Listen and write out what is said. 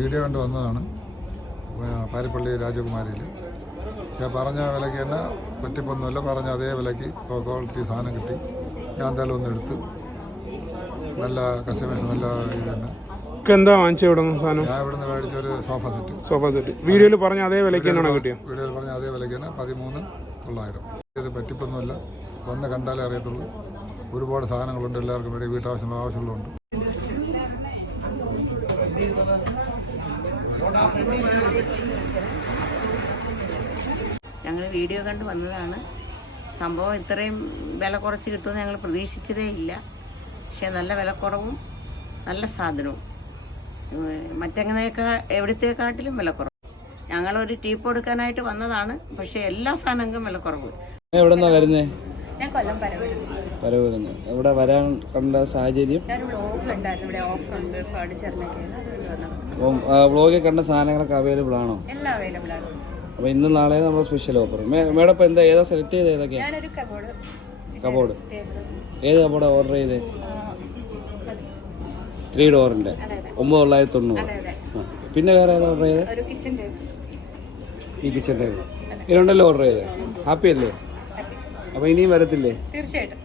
Video കണ്ട് വന്നതാണ് പാരിപ്പള്ളി രാജകുമാരിയിൽ പക്ഷേ പറഞ്ഞ വിലയ്ക്ക് തന്നെ പറ്റിപ്പൊന്നുമില്ല പറഞ്ഞ അതേ വിലയ്ക്ക് ക്വാളിറ്റി സാധനം കിട്ടി. ഞാൻ എന്തായാലും ഒന്ന് എടുത്ത് നല്ല കസ്റ്റമേഴ്സ് നല്ല ഇത് തന്നെ. എന്താ വാങ്ങിച്ചത് ഇവിടെ സാധനം? ഞാൻ ഇവിടുന്ന് മേടിച്ച ഒരു സോഫ സെറ്റ് സോഫ സെറ്റ് വീഡിയോയിൽ പറഞ്ഞ അതേ വിലയ്ക്ക് തന്നെയാണ് കിട്ടിയത്? വീഡിയോയിൽ പറഞ്ഞ അതേ വിലയ്ക്ക് തന്നെ പതിമൂന്ന് തൊള്ളായിരം. ഇത് പറ്റിപ്പൊന്നുമില്ല വന്ന് കണ്ടാലേ അറിയത്തുള്ളൂ. ഒരുപാട് സാധനങ്ങളുണ്ട് എല്ലാവർക്കും വേണ്ടി വീട്ടാവശ്യമുള്ള ആവശ്യമുള്ളതുണ്ട് ഞങ്ങൾ വീഡിയോ കണ്ട് വന്നതാണ്. സംഭവം ഇത്രയും വില കുറച്ച് കിട്ടുമെന്ന് ഞങ്ങൾ പ്രതീക്ഷിച്ചതേ ഇല്ല. പക്ഷേ നല്ല വിലക്കുറവും നല്ല സാധനവും. മറ്റെങ്ങനെയൊക്കെ എവിടത്തേക്കാട്ടിലും വിലക്കുറവ്. ഞങ്ങളൊരു ടീപ്പ് എടുക്കാനായിട്ട് വന്നതാണ്. പക്ഷേ എല്ലാ സാധനങ്ങൾക്കും വിലക്കുറവ്. എവിടെ നിന്നാ വരുന്നേ? ഞാൻ കൊല്ലം പരവൂരിൽ നിന്ന്. ഇവിടെ വരാൻ കണ്ട സാഹചര്യം? ഓഫർ ഉണ്ട്. വന്നത് അപ്പം വ്ളോഗിൽ കണ്ട സാധനങ്ങളൊക്കെ അവൈലബിൾ ആണോ? എല്ലാം അവൈലബിൾ ആണ്. അപ്പോൾ ഇന്നും നാളെ നമ്മുടെ സ്പെഷ്യൽ ഓഫർ മേഡം ഇപ്പോൾ എന്താ ഏതാ സെലക്ട് ചെയ്ത് ഏതൊക്കെയാണ് ഞാനൊരു കബോർഡ് ഏത് കബോർഡ് ഓർഡർ ചെയ്ത്? ത്രീ ഡോറിന്റെ അതെ ഒമ്പത് തൊള്ളായിരത്തി തൊണ്ണൂറ്. പിന്നെ വേറെ ഏതാ ഓർഡർ ചെയ്ത്? ഈ കിച്ചൺ ടേബിൾ ഇതിലുണ്ടല്ലോ ഓർഡർ ചെയ്ത്. ഹാപ്പി അല്ലേ? അപ്പോൾ ഇനിയും വരത്തില്ലേ? തീർച്ചയായിട്ടും.